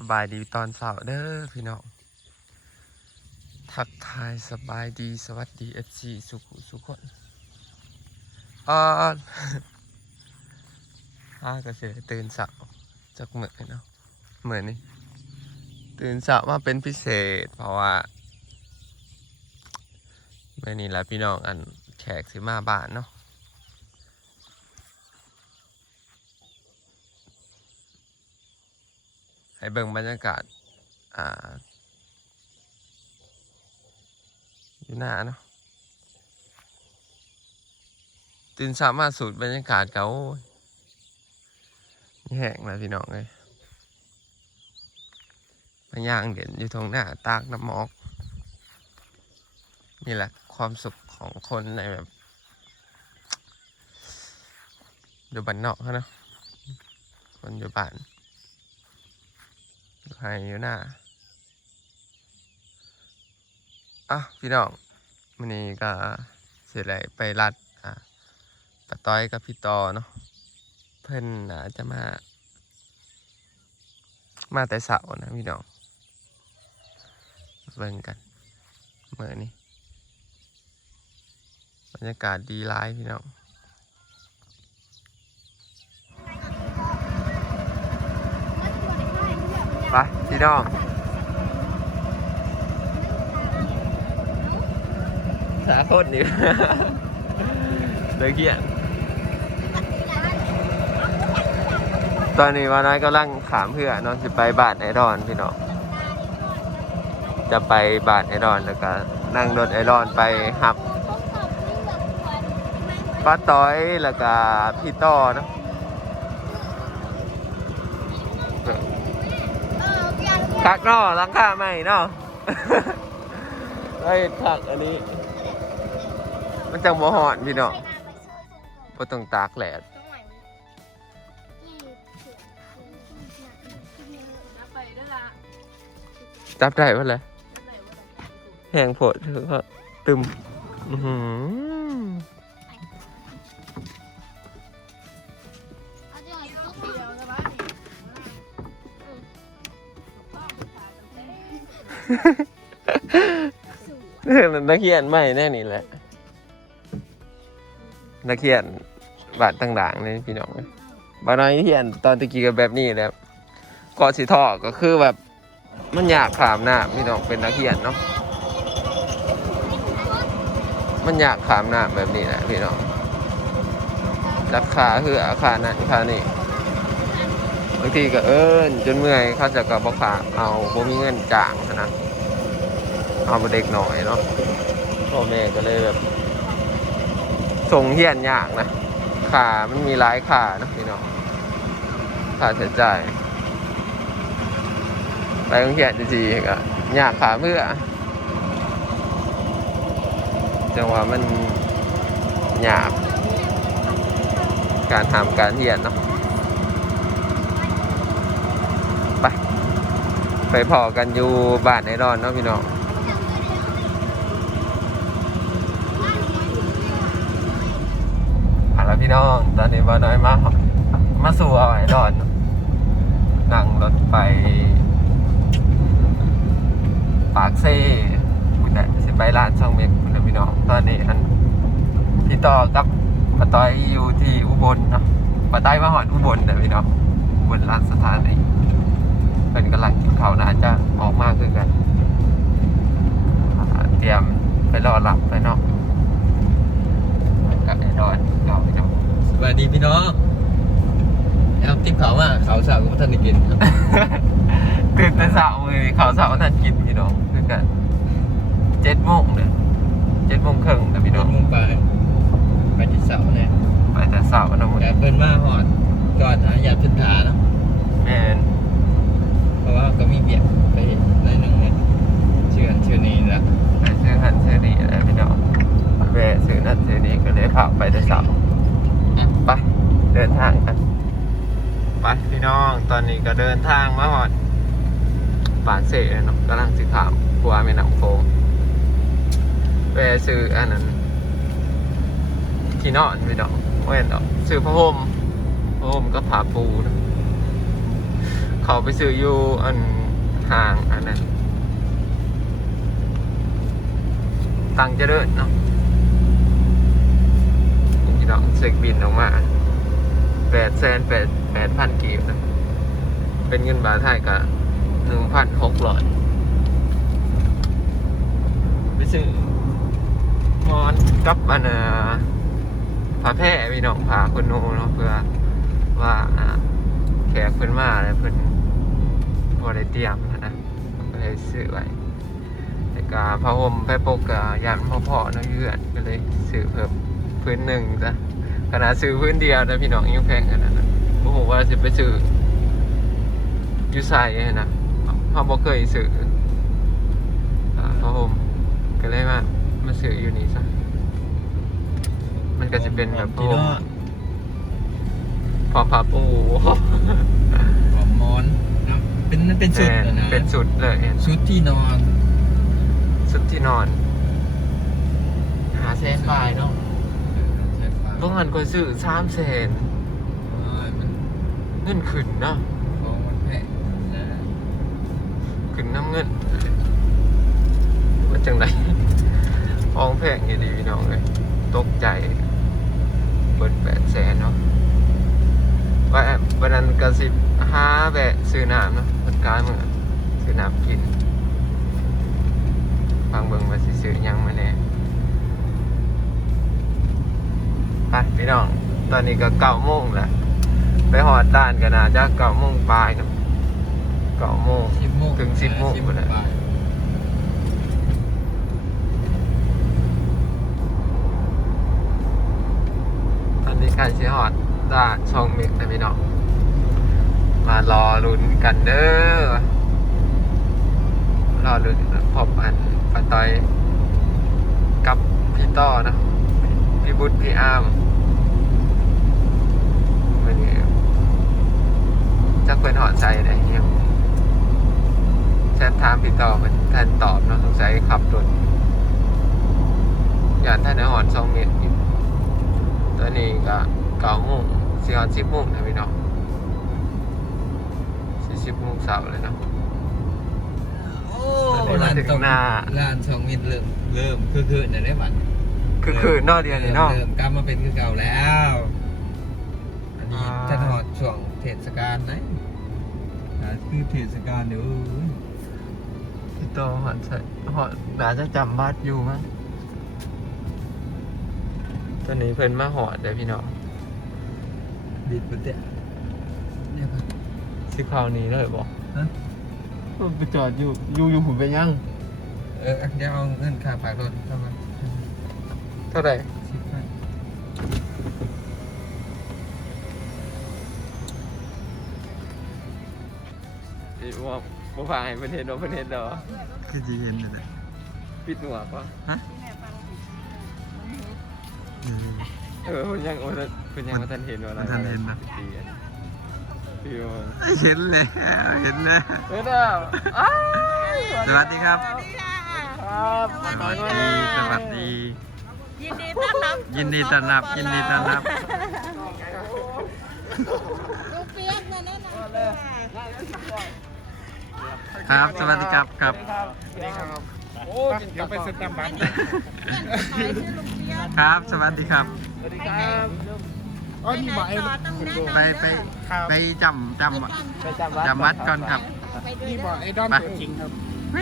สบายดีตอนเสาร์เด้อพี่น้อง ทักทายสบายดีสวัสดีเอฟซีสุขสุขคนออนอ้าก็เสียตื่นเสาร์จากเหมือนเนาะเหมือนนี่ ตื่นเสาร์มาเป็นพิเศษ เพราะว่าเมื่อนี้แหละพี่น้องอันแขกสิมาบ้านเนาะ ให้เบิ่งบรรยากาศ อ่า อยู่หน้าเนาะตื่นสามารถสูดบรรยากาศเขาแห้งแล้วพี่น้องเลยมาย่างเด่นอยู่ตรงหน้าตากน้ำมอก นี่แหละความสุขของคนในแบบอยู่บ้านนอกนะคนอยู่บ้าน ใครอยู่หน้าอะพี่น้องวันนี้ก็เสร็จแล้วไปรัดอะปะต้อยกับพี่ตอเนาะเพิ่นอาจจะมา มาแต่เสาร์นะพี่น้องเบิ่งกันเมื่อนี้บรรยากาศดีร้ายพี่น้อง ไปพี่น้องสาโคตรนี่เลยเกียนตอนนี้ว่าน้อยกำลังขามเพื่อนอนจะไปบานไอรอนพี่น้องจะไปบานไอรอนแล้วก็นั่งรถไอรอนไปหับป้าต้อยแล้วก็พี่ต้อเนาะ คักเนาะหลังคาใหม่เนาะได้คักอันนี้ มันจังบ่หอนพี่เน้องบ่ต้องตากแดดไปด้วยละจับได้บ่เลยไหนวะแห้งโพดเถอะครับตึม อื้อหือ นักเขียนใหม่แน่นี่แหละ นักเขียนบาดต่างๆนี่พี่น้องบางน้อยเขียนตอนตะกี้ก็แบบนี้แล้วก็สิทอก็คือแบบมันอยากขามหน้าพี่น้องเป็นนักเขียนเนาะมันอยากขามหน้าแบบนี้แหละพี่น้องราคาคืออาคารนั้นอาคารนี้ บางทีก็เอิ้นจนเมื่อยเขาจะกับบอกขาเอาบ่มีเงินจ้างนะเอามาเด็กหน่อยเนาะพ่อแม่ก็เลยแบบส่งเฮียนยากนะขามันมีหลายขาเนาะพี่น้องค่าใช้จ่ายไปโรงเรียนจริงๆก็ยากขาเพื่อจังหวะมันยากการทำการเรียนเนาะไป ไปพอกันอยู่บ้านไอรอนเนาะพี่น้องเอาละพี่น้อง ตอนนี้บอน้อยมากมาสู่เอาไอรอน นั่งรถไป ปากเซ่คุณน่ะสิไปร้านช่องเมกคุณนะพี่น้อง ตอนนี้อันพี่ต่อกับป้าต้อยอยู่ที่อุบลเนาะป้าต้อยมาหอดอุบลนะพี่น้องอุบลร้านสถานี เป็นกำลังกินข้าวน่าจะออกมากขึ้นกันอ่าเตรียมไปรอหลับไปเนาะกับไอ้ดอนเราพี่น้องสวัสดีพี่น้องแอมติ๊บเขาว่าเขาสาวกับท่านได้กินครับตื่นแต่เช้ามือข่าวเช้าท่านกินพี่น้องคือกันเจ็ดโมงเนี่ยเจ็ดโมงครึ่งนะพี่น้น้อองงมุงไปไปที่เสาเนี่ยไปแต่เช้านะมึงแต่เปิ้นมาหอดก่อนหาอยากขึ้นถาเนาะแมนเพราะ ว่าก็มีเบียดไปในอยหนึ่งเนี่ยเชื่อเชื่อนี้แล้วไปซื้อหันซื้อนี่อะไรพี่น้องแวะซื้อนั่นซื้อนี่ก็เลยพาไปแต่เช้าอะไปเดินทางกันไปพี่น้องตอนนี้ก็เดินทางมาหอดปากเสะเนาะกำลังสิขามปัวแม่น้ำโขงแวะซื้ออันนั้นที่นอนพี่น้องเว้นดอกซื้อผ้าห่มผ้าห่มก็ผ้าปูนะ เขาไปซื้ออยู่อันห่างอันนั้นตังเจะเดินเนาะนี่น้องเซ็กบินออกมาแปดแสนแปดแปดพันกีบนะเป็นเงินบาทไทยกับหนึ่งพันหกร้อยไปซื้อมอนกับอันน่ะผ้าแพร่พี่น้องผ้าคนโนเนาะเพื่อว่าอ่า กเพิ่นมาแล้วเพิ่นพอได้เตรียมนะก็เลยซื้อไว้แต่กาผ้าห่มไปปกกะยันพ่อพ่อๆนาะเยื่อนก็เลยซื้อเพิ่มพื้นหนึ่งจ้ะขนาดซื้อพื้นเดียวนะพี่น้องยังแพงขนาดนั้นโอ้โหว่าจะไปซื้อยู่ใส่นะเขาบอกเคยสื่อพระผมก็เลยมามาสื่ออยู่นี่ซะมันก็จะเป็นแบบพที่วกเน พอพับโอ้โหหอมมอนนะเป็นมันเป็นสุดอะนะเป็นสุดเลย ชุดที่นอนสุดที่นอน หาแสนบายเนาะใช่ปะต้องหันคนซื้อสามแสนเอ้ยมันเงินขึ้นเนาะของมันแพงนะขึ้นน้ำเงินว่าจังไรฟองแพงอย่างดีพี่น้องเลยตกใจเบิดแปดแสนเนาะ ว่าวันนั้นกระสิบห้าแบะซื้อน้ำเนาะมันกลายมือซื้อน้ำกินบางเบิ่งมาสิซื้อหยังมาแน่ไปพี่น้อง ตอนนี้ก็เก้าโมงแล้วไปหอดด้านกันนะจะเก้าโมงปลายเนาะเก้าโมงสิบโมงถึงสิบโมงสิบพุ่นน่ะบ่ายตอนนี้ใกล้สิหอด ด้านช่องเมกนะพี่น้องมารอลุ้นกันเด้อรอลุ้นพบอันปาตอย กับพี่ต้อนะ พี่บุตรพี่อามวันนี้จะเพิ่นหอดใจได้ยังแชทถามพี่ต่อเพิ่นท่านตอบเนาะสงสัยขับรถอย่านท่านหอนสองเมตรอยู่ตอนนี้ก็เก้าโมง สี่หอดสิบโมงนะพี่น้องสี่สิบโมงเสาร์เลยเนาะ โอ้ตอนนี้มาถึงหน้า ร้านสองมิตรเริ่มเริ่มคือคือๆนะได้บัดคือคือนอกเดียวนี่เนาะ เริ่มกลับมาเป็นคือเก่าแล้ว อันนี้อ่า จะถอดช่วงเทศกาลนะอ่าคือเทศกาลเดี๋ยวพี่ต่อหอนใส่หอนน่าจะจำบัดอยู่มั้งตอนนี้เพิ่นมาหอดเด้อพี่น้อง บิดปุ๊บเตะเนี่ยครับสิคราวนี้เลยบอกฮะไปจอดอยู่อยู่อยู่ผมไปยัง เออเดี๋ยวเอาเงินค่าฝากรถเข้ามาเท่าไหร่สิบห้าอีว่าบ่พาให้ประเทศโนประเทศดอคือจีเห็นเลยปิดหนวกปะฮะ เออมันยังโอ้ยมันยังมาทันเห็นว่าอะไรมันทันเห็นนะ ดีอะพี่ว่าเห็นแล้วเห็นแล้ว เออเด้ออ้าวสวัสดีครับ ครับสวัสดี สวัสดี ยินดีต้อนรับยินดีต้อนรับ ยินดีต้อนรับ ลูกเปียกมาแนะนำตัวครับ สวัสดีครับครับโอ้เดี๋ยวไปสแตมป์บัตรขายชื่อลูกเปียก ครับ สวัสดีครับ สวัสดีครับไปไหนต่อต้องแนะนำไปไปไปจำจำไปจำวัดจำวัดก่อนครับไปดูนี่บนะอกไอ้ดอนไปตัวจริงครับเ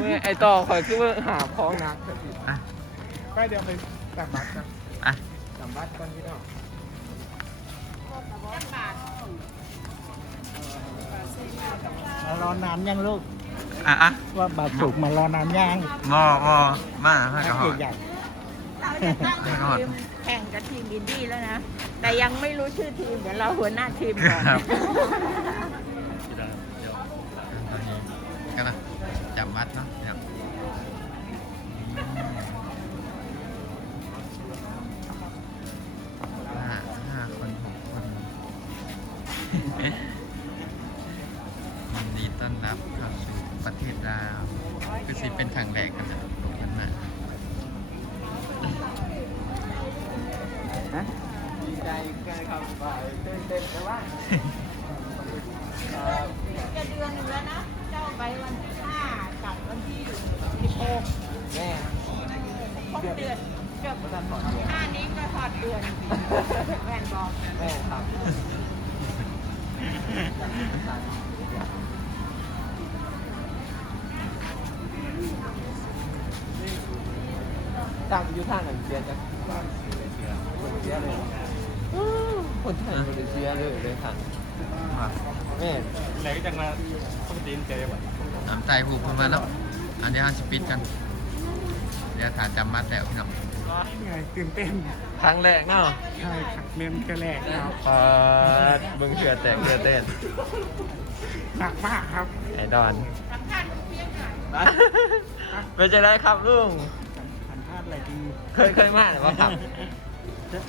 มื่อไอต่อคอยคือว่าหาพ้องนักอะไปเดี๋ยวไปตักบัตรครับอะตักบัตรก่อนพี่น้องมารอนานยังลูกอะอะว่าบาทสุกมารอนานยังมอมอมาให้กระหอดใหญ่ เราจะตั้งทีมแข่งกับทีมอินดี้แล้วนะ แต่ยังไม่รู้ชื่อทีม เดี๋ยวเราหัวหน้าทีมก่อนครับ ก็นะจำวัดเนาะครับห้าห้าคนหกคนยินดีต้อนรับเข้าสู่ประเทศลาวคือสิเป็นครั้งแรกกันนะ จะเดือนหนึ่งแล้วนะ เจ้าไปวันที่ห้ากับวันที่สิบหกแม่ครบเดือนเกือบห้านี้ก็ถอดเดือนแม่บอกแม่ครับตั้งอยู่ท่าไหนเสียจ๊ะเสียเลย คนไทยคนเสียเลยเลยค่ะแม่ไหนก็จังมาปกติเจอแบบน้ำใจผูกคนมาแล้ว อันนี้ห้าสิบปิดกันเดี๋ยวถามจำมัดแล้วพี่น้องไงตื่นเต้นครั้งแรกเนาะใช่ครับเมมแค่แรกครับเปิดเบึงเถื่อแตกเถื่อเต้นหนักมากครับไอ้ดอนสำคัญเพียงหน่อยเป็นจะได้ครับลุงสัมภาษณ์อะไรดีเคยเคยมาหรือเปล่าครับ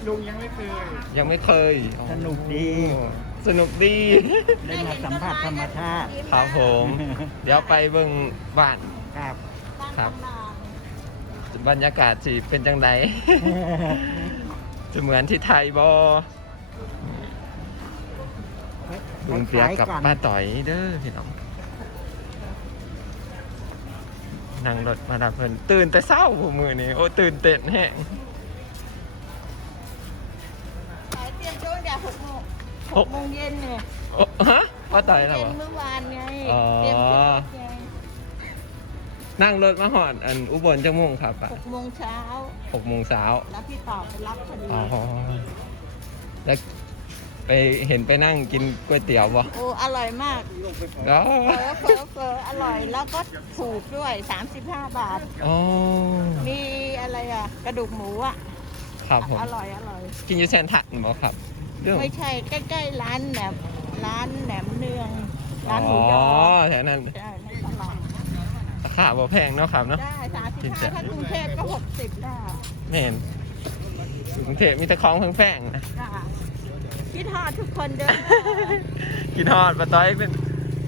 ลุงยังไม่เคย ยังไม่เคยสนุกดี สนุกดี ได้มาสัมผัสธรรมชาติครับผม เดี๋ยวไปเบิ่งบ้าน ครับ ครับ บรรยากาศสิเป็นจังไดจะเหมือนที่ไทยบอลุงเปียกกับป้าต่อยเด้อพี่น้องนั่งรถมาดับเพิ่นตื่นแต่เศร้าผู้มือนี่โอ้ตื่นเต้นแห้ง สายเตรียมตัวตั้งแต่หกโมง หหกกโมงเย็นเนี่ยโอ้ฮะป้าต่อยเหรอเย็นวะ เมื่อวานไงอ๋อ เตรียมตัวไงนั่งรถมาหอดอันอุบลจังมุ่งครับอะหกโมงเช้าหกโมงเช้าแล้วพี่ต่อไปรับพอดีอ๋อแล้วไปเห็นไปนั่งกินก๋วยเตี๋ยวบ่โอ้อร่อยมากอ๋อเฟอเฟอเฟออร่อยแล้วก็ถูกด้วย 35 บาท อ๋อมีอะไรอะ กระดูกหมูอะ ครับผม อร่อยอร่อย กินอยูเซนทันบ่ครับ เรื่องไม่ใช่ใกล้ๆร้านแหนมร้านแหนมเนืองร้านหอ๋มูอยอแถวนั้นใช่ในตลาดราคาบ่แพงเนาะครับเนาะได้สามสิบกินเสร็ห้าจถ้ากรุงเทพก็หกสิบได้แม่นกรุงเทพมีแต่ของแพงๆนะค่ะคิดทอดทุกคนเด้อกินฮอดปะต้อยเป็น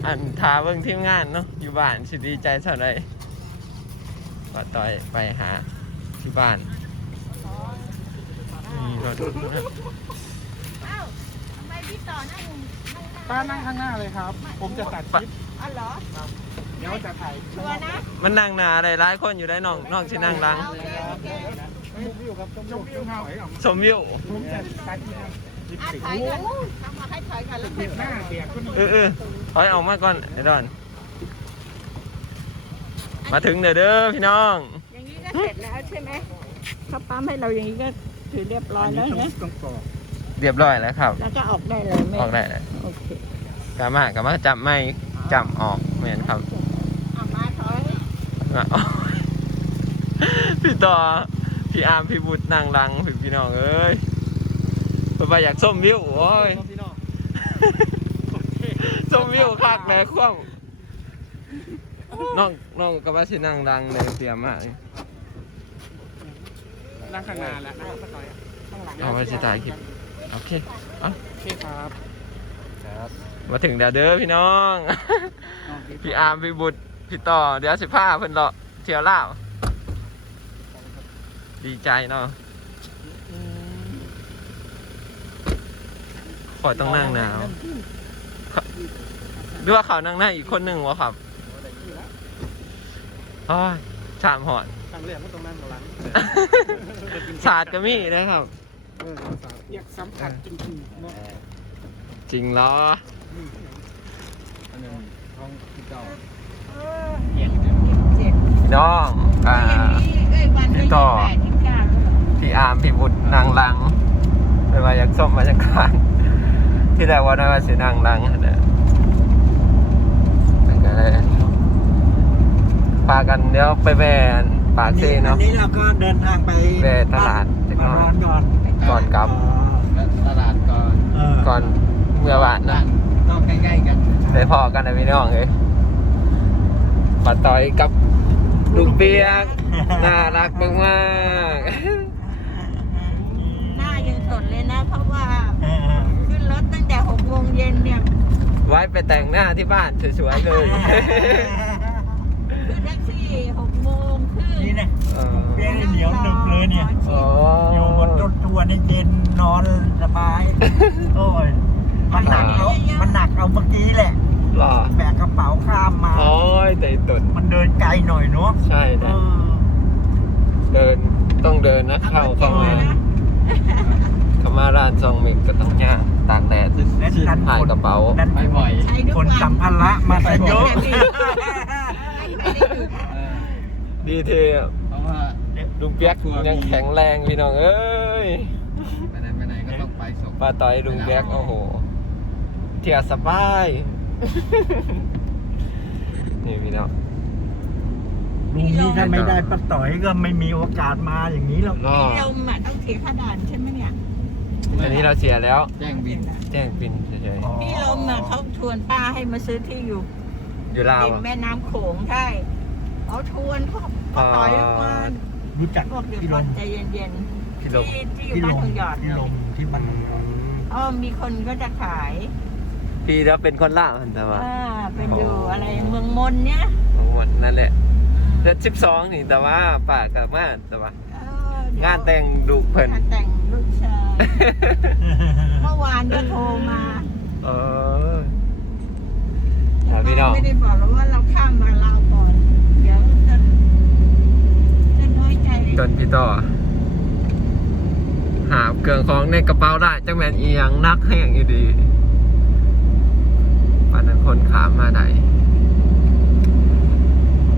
อันทาเบิ่งทีมงานเนาะอยู่บ้านสิดีใจเท่าไรปะต้อยไปหาที่บ้านนี่รถนะเอ้าทำไมพี่ ต่อนั่งนั่งป้านั่งข้างหน้าเลยครับ ผมจะตัดคลิปอ๋อเหรอ เดี๋ยวจะถ่ายชัวร์นะมันนั่งหนาอะไรหลายคนอยู่ได้น้องน้องสินั่งหลังโอเคโอเคมุกวิวครับชมวิวครับชมวิวผมจะตัดคลิปลิปอะสติกถอยกันทำมาให้ถอยกันแล้วเบียดหน้าเบียดก็นี่เออเออถอยออกมาก่อนไอ้ดอน มาถึงเด้อเด้อพี่น้อง อย่างนี้ก็เสร็จแล้วใช่ไหมเขาปั๊มให้เราอย่างนี้ก็ถือเรียบร้อยแล้วนะ ต้องกรอก เรียบร้อยแล้วครับ แล้วก็ออกได้เลยไหมออกได้แล้วโอเคกามากามาจับไม่จับออกเหมือนครับเอามาถอยอะพี่ต่อพี่อาร์มพี่บุตรนางรังพี่พี่น้องเอ้ยเพิ่นไปอยากส้มวิวโอ้ยพี่น้องส้มวิวคักแหม่คว่ำน้องน้องก็ว่าสินางรังเลยเตรียมมากนั่งข้างหน้าแล้วนั่งข้างหน้าข้างหลังเอาไว้สิตายคลิป โอเคเอะโอเคครับครับมาถึงเดี๋ยวเด้อพี่น้อง พี่อาร์มพี่บุตรพี่ต่อเดี๋ยวสิพาเพิ่นเลาะเที่ยวลาวดีใจเนาะขอต้องนั่งหนาวหรือว่าเขานั่งหน้าอีกคนหนึ่งวะครับโอ้ยชามหอดทางเรียกก็ต้องนั่งหลัง ศาสตร์ก็มีนะครับ เอออยากสัมผัสจริงๆเนาะจริงเหรออันนี้ห้องที่เก่าเออเจ็ดเจ็ดพี่น้องอ่าอย่างนี้เอ้ยวันก็พี่ยี่ต่อสิบแปดยี่สิบเก้าพี่อาร์มพี่บุตรนางลังไปมาอยากส้มมาจากการที่แรกว่าน่าว่าสินางลังหั่นน่ะมันก็เลยพากันเดี๋ยวไปแวนปากเซ่เนาะ อันนี้เราก็เดินทางไปแวะตลาดเล็กน้มาอยร้อนก่อน ก่อนกลับ ตลาดก่อนเออก่อนเมื่อวานนะ ก็ใกล้ๆกันไปพอกันนะพี่น้องเอ้ยปัดต่อยกับลูกเปียก น่ารักมากหน้ายังสดเลยนะ เพราะว่าเออขึ้นรถตั้งแต่หกโมงเย็นเนี่ยๆไว้ไปแต่งหน้าที่บ้านสวยๆเลยขึ้นแท็กซี่หกโมงครึ่งนี่นะเออเปรี้ยวเหนียวหนึบ เลยเนี่ยโอ้อยู่บนรถทัวร์นี่เย็นนอนสบาย โอ้ย มันหนักเอามันหนักเอาเมื่อกี้แหละ หรอแบกกระเป๋าข้ามมา โอ้ยมันเดินไกลหน่อยเนาะใช่เอนะ อเดินต้องเดินนะเข้าเข้ามาเข้ามาร้านซองมิกก็ต้องย่างตากแดดและดันถ่ายคนกระเป๋า ดันไปบ่อยใช้ทุกคนวันสัมภาระมาซะเยอะเออดีเท ลเพราะว่าลุงเปียกยังแข็งแรงพี่น้องเอ้ยไปไหนไปไหนก็ต้องไปส่งปลาต่อยลุงเปียกโอ้โห เที่ยวสบาย นี่พี่น้องลุงนี่ถ้าไม่ได้ป้าต่อยก็ไม่มีโอกาสมาอย่างนี้หรอกก็เราอะต้องเสียค่าด่านใช่ไหมเนี่ยอันนี้เราเสียแล้ว แจ้งบิน แจ้งปินเฉยพี่ลมอะเขาชวนป้าให้มาซื้อที่อยู่ๆอยู่ลาวริมอะแม่น้ำโขงใช่เขาชวนเขาเขาต่อยมา รู้จักบอกเดี๋ยวพี่ลก่อนมใจเย็นพี่ๆลมที่ที่อยู่พี่ลบ้านมทองหยอดพี่ลมที่บ้านทองหยอดอ๋อมีคนก็จะขายพี่แล้วเป็นคนลาวหันแต่ว่าอ่าเป็นอยู่อะไรเมืองมนเนี่ยทั้งหมดนั่นแหละเดือนสิบสองนี่แต่ว่าป่ากลับมาแต่ว่า เออเดี๋ยวงานแต่งดูเพิ่นงานแต่งลูกชายเมื่อวานก็โทรมาเออ ครับพี่น้อง ไม่ได้บอกแล้วว่าเราข้ามมาลาวก่อน เดี๋ยวจะจะน้อยใจนพี่ต่อ หาเกลืองของในกระเป๋าได้จังแมนอียงนักแห้งอยู่ดีปานนั้นคนขามมาได้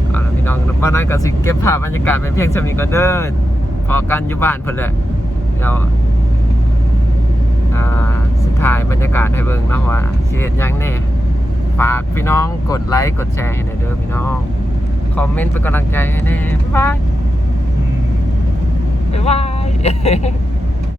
เอาละพี่น้องวันนั้นก็สิเก็บภาพบรรยากาศเป็นเพียงสมีก็เดินพอกันอยู่บ้านเพิ่นแหละเดี๋ยวสุดท้ายบรรยากาศให้เบิ่งนะว่าสิเฮ็ดยังแน่ฝากพี่น้องกดไลค์กดแชร์ให้หน่อยเด้อพี่น้อง คอมเมนต์เป็นกำลังใจให้แน่บ๊ายบาย 拜拜。